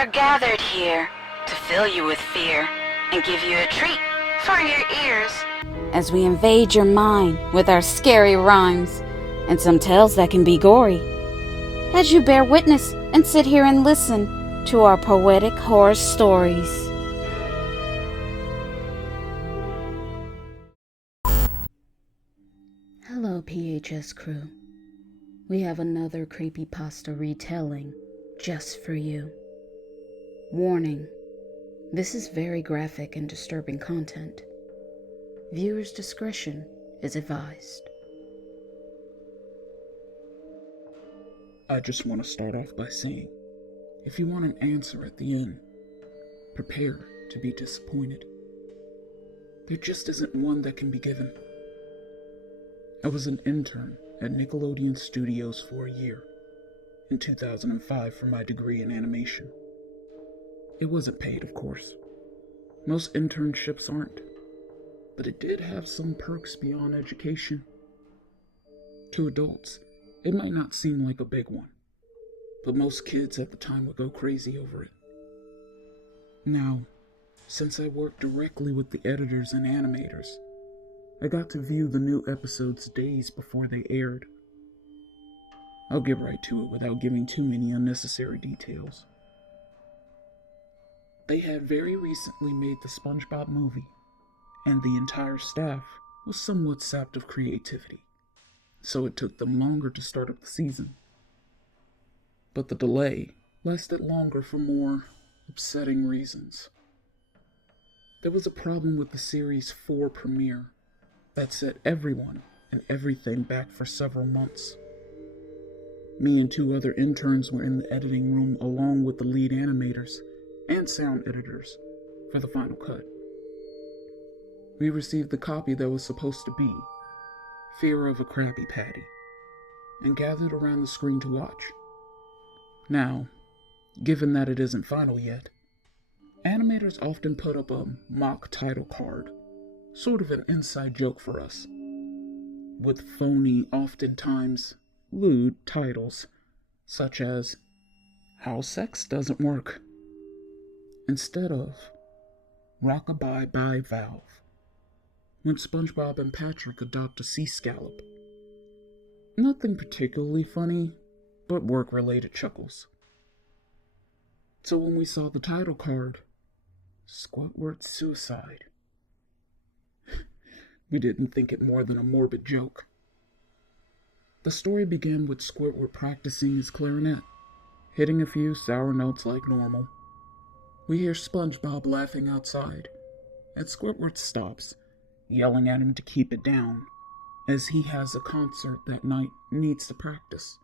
are gathered here to fill you with fear and give you a treat for your ears. As we invade your mind with our scary rhymes and some tales that can be gory. As you bear witness and sit here and listen to our poetic horror stories. Hello, PHS crew. We have another creepypasta retelling just for you. Warning, this is very graphic and disturbing content. Viewers' discretion is advised. I just want to start off by saying, if you want an answer at the end, prepare to be disappointed. There just isn't one that can be given. I was an intern at Nickelodeon Studios for a year, in 2005 for my degree in animation. It wasn't paid, of course. Most internships aren't, but it did have some perks beyond education. To adults, it might not seem like a big one, but most kids at the time would go crazy over it. Now, since I worked directly with the editors and animators, I got to view the new episodes days before they aired. I'll get right to it without giving too many unnecessary details. They had very recently made the SpongeBob movie, and the entire staff was somewhat sapped of creativity, so it took them longer to start up the season. But the delay lasted longer for more upsetting reasons. There was a problem with the series 4 premiere that set everyone and everything back for several months. Me and 2 other interns were in the editing room along with the lead animators and sound editors for the final cut. We received the copy that was supposed to be Fear of a Krabby Patty and gathered around the screen to watch. Now, given that it isn't final yet, animators often put up a mock title card, sort of an inside joke for us, with phony, oftentimes lewd titles, such as How Sex Doesn't Work, instead of Rock-a-bye-Bivalve, when SpongeBob and Patrick adopt a sea scallop. Nothing particularly funny, but work-related chuckles. So when we saw the title card, Squidward Suicide, we didn't think it more than a morbid joke. The story began with Squidward practicing his clarinet, hitting a few sour notes like normal. We hear SpongeBob laughing outside, and Squidward stops, yelling at him to keep it down, as he has a concert that night and needs to practice.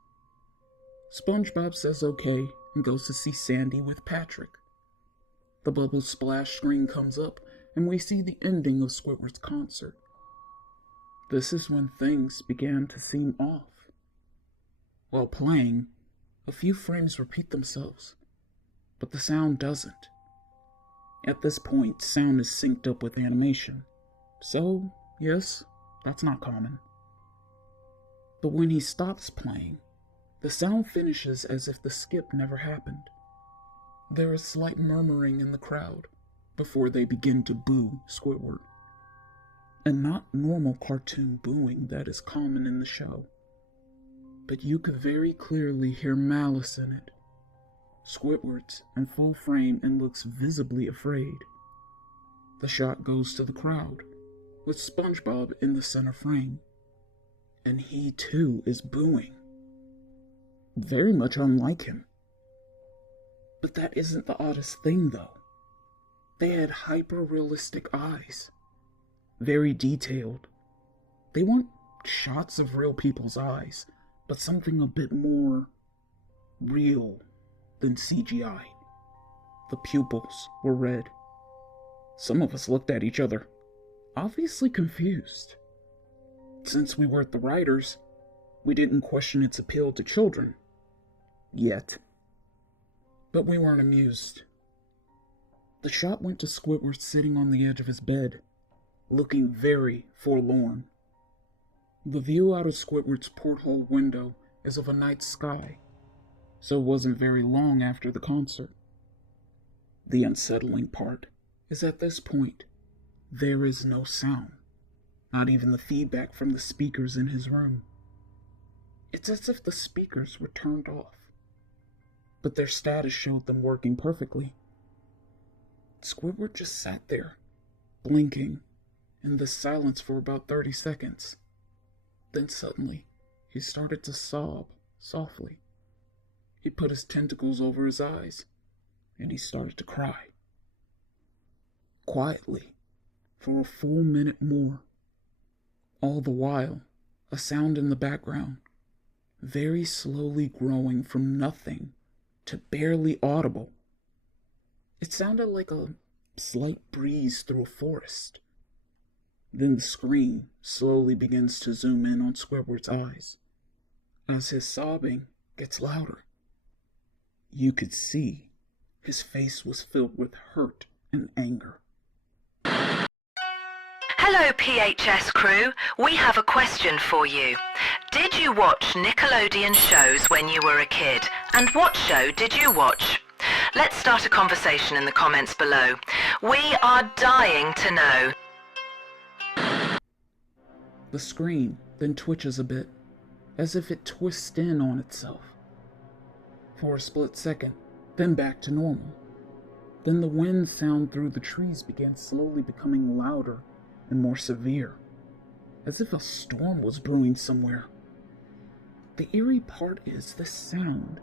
SpongeBob says okay and goes to see Sandy with Patrick. The bubble splash screen comes up, and we see the ending of Squidward's concert. This is when things began to seem off. While playing, a few frames repeat themselves, but the sound doesn't. At this point, sound is synced up with animation, so yes, that's not common. But when he stops playing, the sound finishes as if the skip never happened. There is slight murmuring in the crowd before they begin to boo Squidward. And not normal cartoon booing that is common in the show, but you could very clearly hear malice in it. Squidward's in full frame and looks visibly afraid. The shot goes to the crowd, with SpongeBob in the center frame, and he too is booing. Very much unlike him. But that isn't the oddest thing, though. They had hyper-realistic eyes. Very detailed. They weren't shots of real people's eyes, but something a bit more real than CGI. The pupils were red. Some of us looked at each other, obviously confused. Since we weren't the writers, we didn't question its appeal to children. Yet. But we weren't amused. The shot went to Squidward sitting on the edge of his bed, looking very forlorn. The view out of Squidward's porthole window is of a night sky, so it wasn't very long after the concert. The unsettling part is at this point, there is no sound, not even the feedback from the speakers in his room. It's as if the speakers were turned off, but their status showed them working perfectly. Squidward just sat there, blinking, in this silence for about 30 seconds. Then suddenly, he started to sob softly. He put his tentacles over his eyes, and he started to cry. Quietly, for a full minute more. All the while, a sound in the background, very slowly growing from nothing to barely audible. It sounded like a slight breeze through a forest. Then the screen slowly begins to zoom in on Squidward's eyes, as his sobbing gets louder. You could see his face was filled with hurt and anger. Hello PHS crew, we have a question for you. Did you watch Nickelodeon shows when you were a kid? And what show did you watch? Let's start a conversation in the comments below. We are dying to know. The screen then twitches a bit, as if it twists in on itself. For a split second, then back to normal. Then the wind sound through the trees began slowly becoming louder and more severe, as if a storm was brewing somewhere. The eerie part is the sound,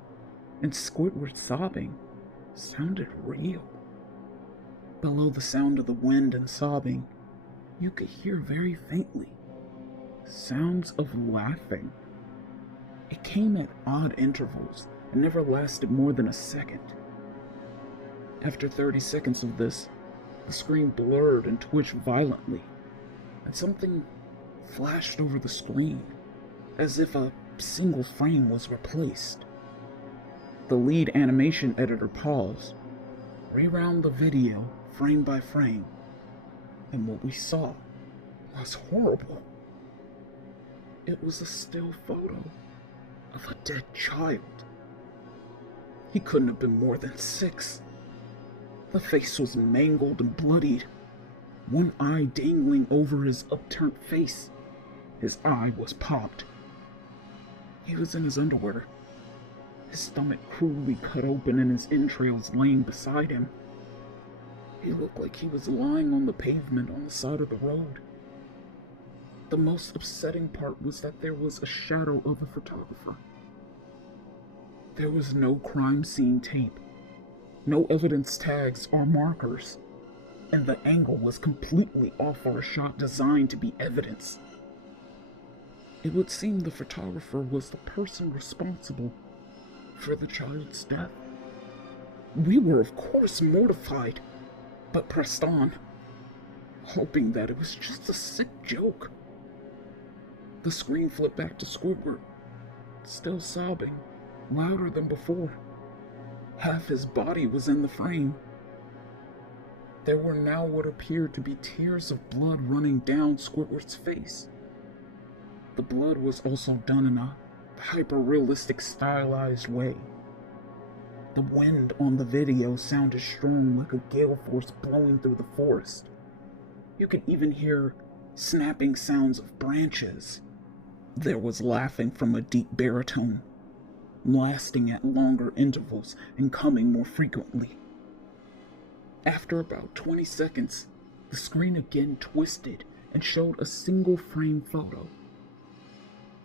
and Squidward sobbing sounded real. Below the sound of the wind and sobbing, you could hear very faintly sounds of laughing. It came at odd intervals and never lasted more than a second. After 30 seconds of this, the screen blurred and twitched violently, and something flashed over the screen, as if a single frame was replaced. The lead animation editor paused, rewound the video frame by frame, and what we saw was horrible. It was a still photo of a dead child. He couldn't have been more than 6. The face was mangled and bloodied, one eye dangling over his upturned face. His eye was popped. He was in his underwear, his stomach cruelly cut open and his entrails laying beside him. He looked like he was lying on the pavement on the side of the road. The most upsetting part was that there was a shadow of a photographer. There was no crime scene tape, no evidence tags or markers, and the angle was completely off for a shot designed to be evidence. It would seem the photographer was the person responsible for the child's death. We were, of course, mortified, but pressed on, hoping that it was just a sick joke. The screen flipped back to Squidward, still sobbing, louder than before. Half his body was in the frame. There were now what appeared to be tears of blood running down Squidward's face. The blood was also done in a hyper-realistic stylized way. The wind on the video sounded strong, like a gale force blowing through the forest. You could even hear snapping sounds of branches. There was laughing from a deep baritone, lasting at longer intervals and coming more frequently. After about 20 seconds, the screen again twisted and showed a single frame photo.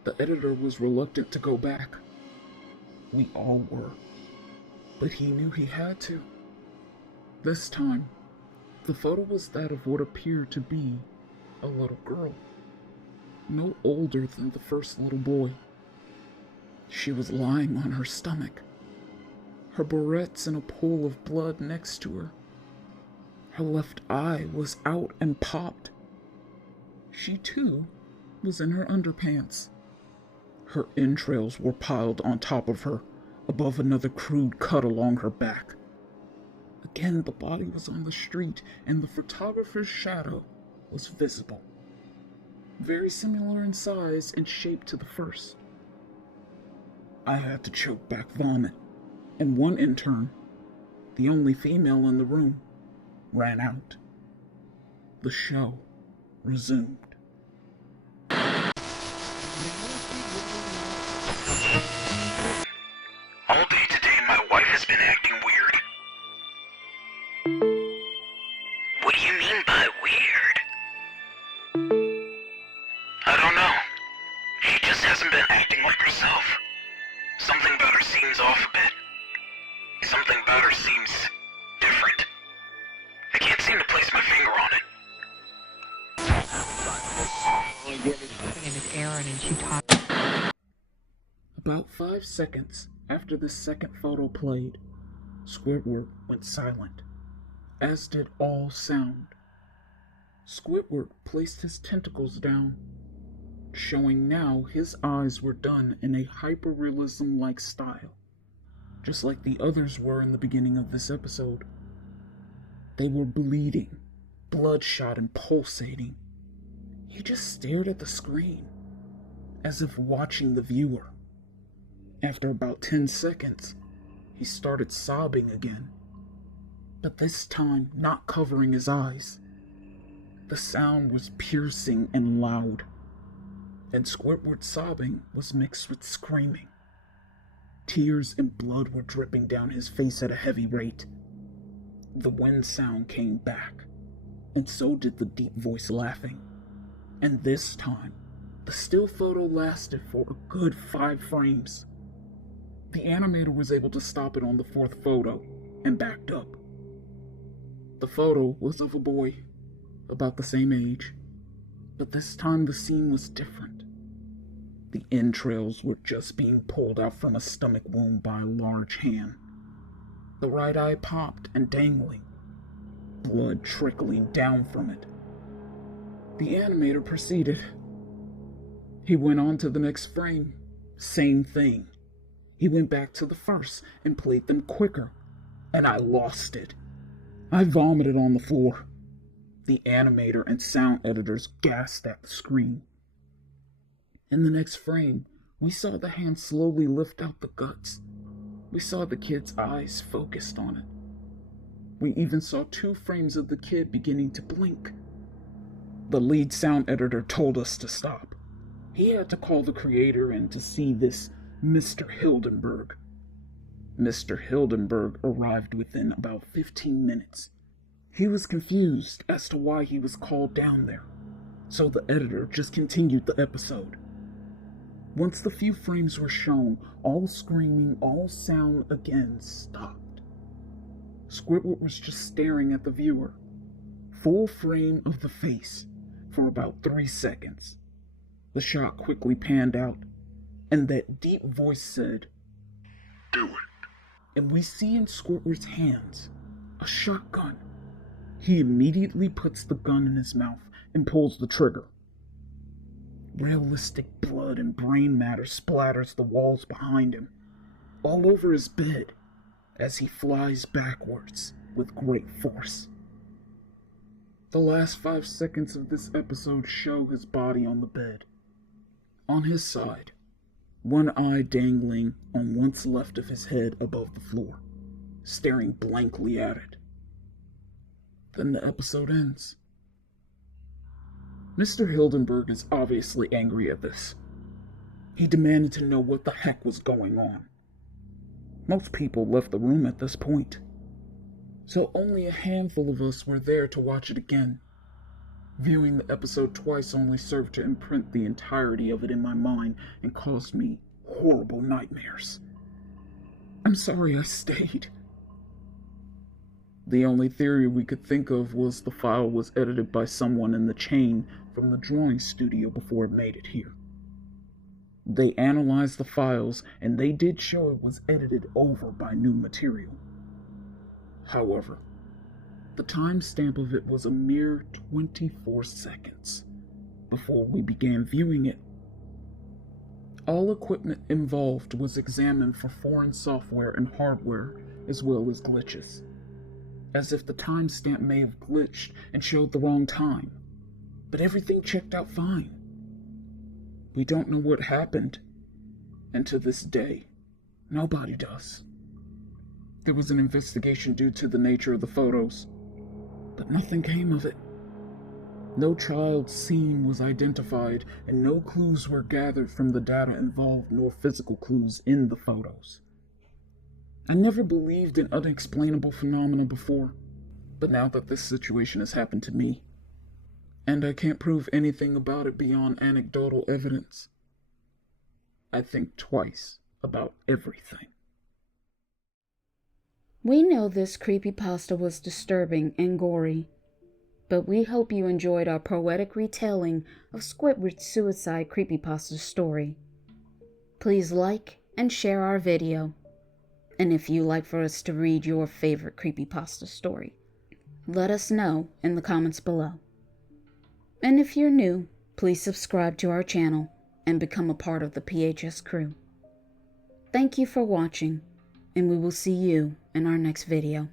The editor was reluctant to go back. We all were, but he knew he had to. This time, the photo was that of what appeared to be a little girl, no older than the first little boy. She was lying on her stomach, her barrettes in a pool of blood next to her. Her left eye was out and popped. She, too, was in her underpants. Her entrails were piled on top of her, above another crude cut along her back. Again, the body was on the street, and the photographer's shadow was visible, very similar in size and shape to the first. I had to choke back vomit, and one intern, the only female in the room, ran out. The show resumed. All day today, my wife has been acting weird. What do you mean by weird? I don't know. She just hasn't been acting like herself. Something about her seems off a bit. Something about her seems different. I can't seem to place my finger on it. Her name is Erin, and she taught. About 5 seconds after the second photo played, Squidward went silent, as did all sound. Squidward placed his tentacles down, showing now his eyes were done in a hyperrealism-like style, just like the others were in the beginning of this episode. They were bleeding, bloodshot and pulsating. He just stared at the screen, as if watching the viewer. After about 10 seconds, he started sobbing again, but this time not covering his eyes. The sound was piercing and loud, and Squidward's sobbing was mixed with screaming. Tears and blood were dripping down his face at a heavy rate. The wind sound came back, and so did the deep voice laughing. And this time, the still photo lasted for a good 5 frames. The animator was able to stop it on the 4th photo and backed up. The photo was of a boy, about the same age, but this time the scene was different. The entrails were just being pulled out from a stomach wound by a large hand. The right eye popped and dangling, blood trickling down from it. The animator proceeded. He went on to the next frame, same thing. He went back to the first and played them quicker, and I lost it. I vomited on the floor. The animator and sound editors gasped at the screen. In the next frame, we saw the hand slowly lift out the guts. We saw the kid's eyes focused on it. We even saw 2 frames of the kid beginning to blink. The lead sound editor told us to stop. He had to call the creator in to see this Mr. Hildenberg. Mr. Hildenberg arrived within about 15 minutes. He was confused as to why he was called down there, so the editor just continued the episode. Once the few frames were shown, all screaming, all sound again stopped. Squidward was just staring at the viewer, full frame of the face, for about 3 seconds. The shot quickly panned out, and that deep voice said, Do it. and we see in Squidward's hands a shotgun. He immediately puts the gun in his mouth and pulls the trigger. Realistic blood and brain matter splatters the walls behind him, all over his bed, as he flies backwards with great force. The last 5 seconds of this episode show his body on the bed. On his side, one eye dangling on what's left of his head above the floor, staring blankly at it. Then the episode ends. Mr. Hildenberg is obviously angry at this. He demanded to know what the heck was going on. Most people left the room at this point, so only a handful of us were there to watch it again. Viewing the episode twice only served to imprint the entirety of it in my mind and caused me horrible nightmares. I'm sorry I stayed. The only theory we could think of was the file was edited by someone in the chain from the drawing studio before it made it here. They analyzed the files and they did show it was edited over by new material. However, the timestamp of it was a mere 24 seconds before we began viewing it. All equipment involved was examined for foreign software and hardware, as well as glitches, as if the timestamp may have glitched and showed the wrong time, but everything checked out fine. We don't know what happened, and to this day, nobody does. there was an investigation due to the nature of the photos, but nothing came of it. No child seen was identified, and no clues were gathered from the data involved, nor physical clues in the photos. I never believed in unexplainable phenomena before, but now that this situation has happened to me, and I can't prove anything about it beyond anecdotal evidence, I think twice about everything. We know this creepypasta was disturbing and gory, but we hope you enjoyed our poetic retelling of Squidward Suicide creepypasta story. Please like and share our video, and if you'd like for us to read your favorite creepypasta story, let us know in the comments below. And if you're new, please subscribe to our channel and become a part of the PHS crew. Thank you for watching, and we will see you in our next video.